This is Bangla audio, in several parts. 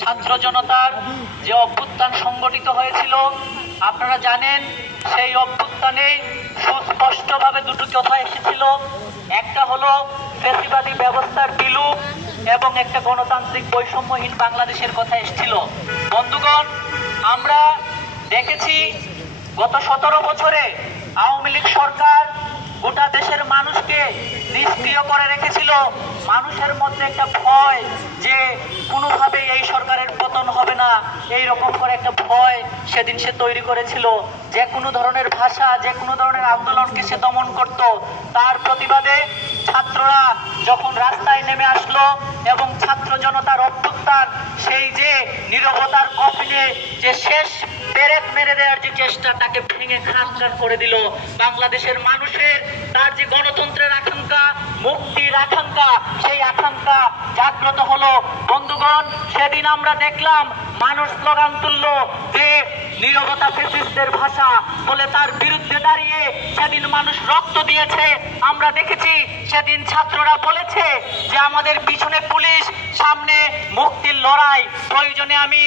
ছাত্র জনতার যে অভ্যুত্থান সংগঠিত হয়েছিল, আপনারা জানেন সেই অভ্যুত্থানে সুস্পষ্টভাবে দুটো কথা এসেছিল। একটা হলো ফ্যাসিবাদী ব্যবস্থার বিলুপ এবং একটা গণতান্ত্রিক বৈষম্যহীন বাংলাদেশের কথা এসেছিল। বন্ধুগণ, আমরা দেখেছি গত 17 বছরে আওয়ামী লীগ সরকার গোটা দেশের মানুষকে নিষ্ক্রিয় করে রেখেছিল। মানুষের মধ্যে একটা ভয় যে কোনোভাবে এই সরকারের পতন হবে না, এই রকম করে একটা ভয় সেদিন সে তৈরি করেছিল। যে কোনো ধরনের ভাষা, যে কোনো ধরনের আন্দোলনকে সে দমন করত। তার প্রতিবাদে ছাত্ররা যখন রাস্তায় নেমে আসলো এবং ছাত্র জনতার অভ্যুত্থান সেই যে নীরবতার কফিনে যে শেষ পেরেক মেরে দেওয়ার যে চেষ্টা, তাকে ভেঙে খান খান করে দিল। বাংলাদেশের মানুষের তার যে গণতন্ত্রের আকাঙ্ক্ষা, মুক্তির আকাঙ্ক্ষা, সেই আকাঙ্ক্ষা জাগ্রত হলো। বন্ধুগণ, সেদিন আমরা দেখলাম মানুষ স্লোগান তুলল যে নীরবতা ফ্যাসিস্টদের ভাষা বলে, তার বিরুদ্ধে দাঁড়িয়ে সেদিন মানুষ রক্ত দিয়েছে। আমরা দেখেছি সেদিন ছাত্ররা বলেছে যে আমাদের পিছনে পুলিশ, সামনে মুক্তির লড়াই, প্রয়োজনে আমি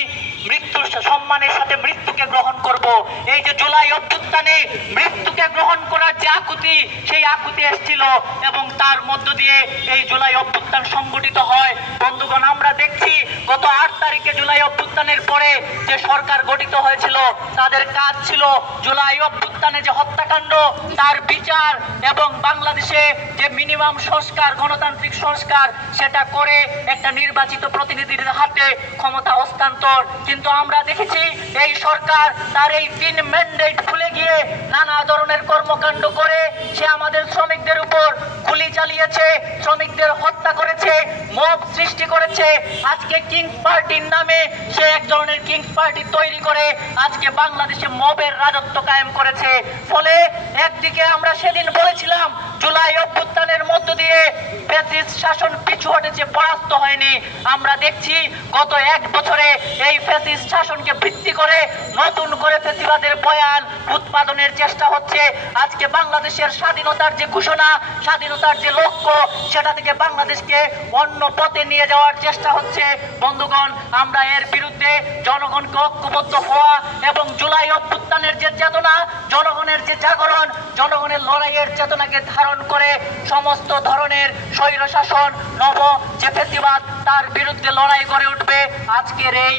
মৃত্যুর সম্মানের সাথে মৃত্যুকে গ্রহণ করব। এই যে জুলাই অভ্যুত্থানে মৃত্যুকে গ্রহণ করার যে আকুতি, সেই আকুতি এসেছিল এবং তার মধ্য দিয়ে এই জুলাই অভ্যুত্থান সংগঠিত হয়। বন্ধুগণ, আমরা দেখছি গত 8 তারিখে জুলাই অভ্যুত্থানের পরে যে সরকার গঠিত হয়েছিল, তাদের কাজ ছিল জুলাই অভ্যুত্থানে যে হত্যাকাণ্ড তার বিচার এবং বাংলাদেশে যে মিনিমাম সংস্কার, গণতান্ত্রিক সংস্কার, সেটা করে একটা নির্বাচিত প্রতিনিধির হাতে ক্ষমতা হস্তান্তর। কিন্তু আমরা দেখেছি এই সরকার তার এই 3 ম্যান্ডেট ভুলে গিয়ে নানা ধরনের কর্মকাণ্ড করে সে আমাদের শ্রমিকদের উপর গুলি চালিয়েছে, শ্রমিকদের হত্যা করেছে, মব সৃষ্টি করেছে। আজকে কিংস পার্টির নামে সে এক ধরনের কিংস পার্টি তৈরি করে আজকে বাংলাদেশে মবের রাজত্ব কায়েম করেছে। ফলে একদিকে আমরা সেদিন বলেছিলাম জুলাই অভ্যুত্থানের মধ্য দিয়ে ফ্যাসিস্ট শাসন পিছু হটেছে, পরাস্ত হয়নি। আমরা দেখছি গত 1 বছরে এই ফ্যাসিস্ট শাসনকে ভিত্তি করে নতুন করে ফ্যাসিবাদের বয়ান উৎপাদনের চেষ্টা হচ্ছে। আজকে বাংলাদেশের স্বাধীনতার যে ঘোষণা, স্বাধীনতার যে লক্ষ্য, সেটা থেকে বাংলাদেশকে অন্য পথে নিয়ে যাওয়ার চেষ্টা হচ্ছে। বন্ধুগণ, আমরা এর বিরুদ্ধে জনগণকে ঐক্যবদ্ধ হওয়া এবং জুলাই অভ্যুত্থানের যে চেতনা, জনগণের যে জাগরণ, জনগণের লড়াইয়ের চেতনাকে ধারণ করে সমস্ত ধরনের স্বৈর শাসন, নব যে ফ্যাসিবাদ, তার বিরুদ্ধে লড়াই করে উঠবে। আজকের এই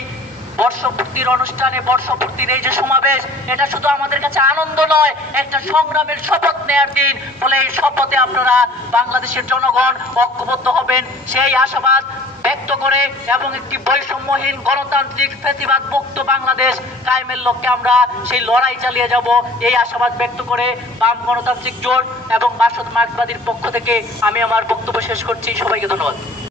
বর্ষপূর্তির অনুষ্ঠানে, বর্ষপূর্তির এই যে সমাবেশ, এটা শুধু আমাদের কাছে আনন্দ নয়, একটা সংগ্রামের শপথ নেয়ার দিন। বলে এই শপথে আপনারা বাংলাদেশের জনগণ ঐক্যবদ্ধ হবেন সেই আশাবাদ ব্যক্ত করে এবং একটি বৈষম্যহীন গণতান্ত্রিক ফ্যাসিবাদ মুক্ত বাংলাদেশ কায়েমের লক্ষ্যে আমরা সেই লড়াই চালিয়ে যাব, এই আশাবাদ ব্যক্ত করে বাম গণতান্ত্রিক জোট এবং বাসদ মার্ক্সবাদীর পক্ষ থেকে আমি আমার বক্তব্য শেষ করছি। সবাইকে ধন্যবাদ।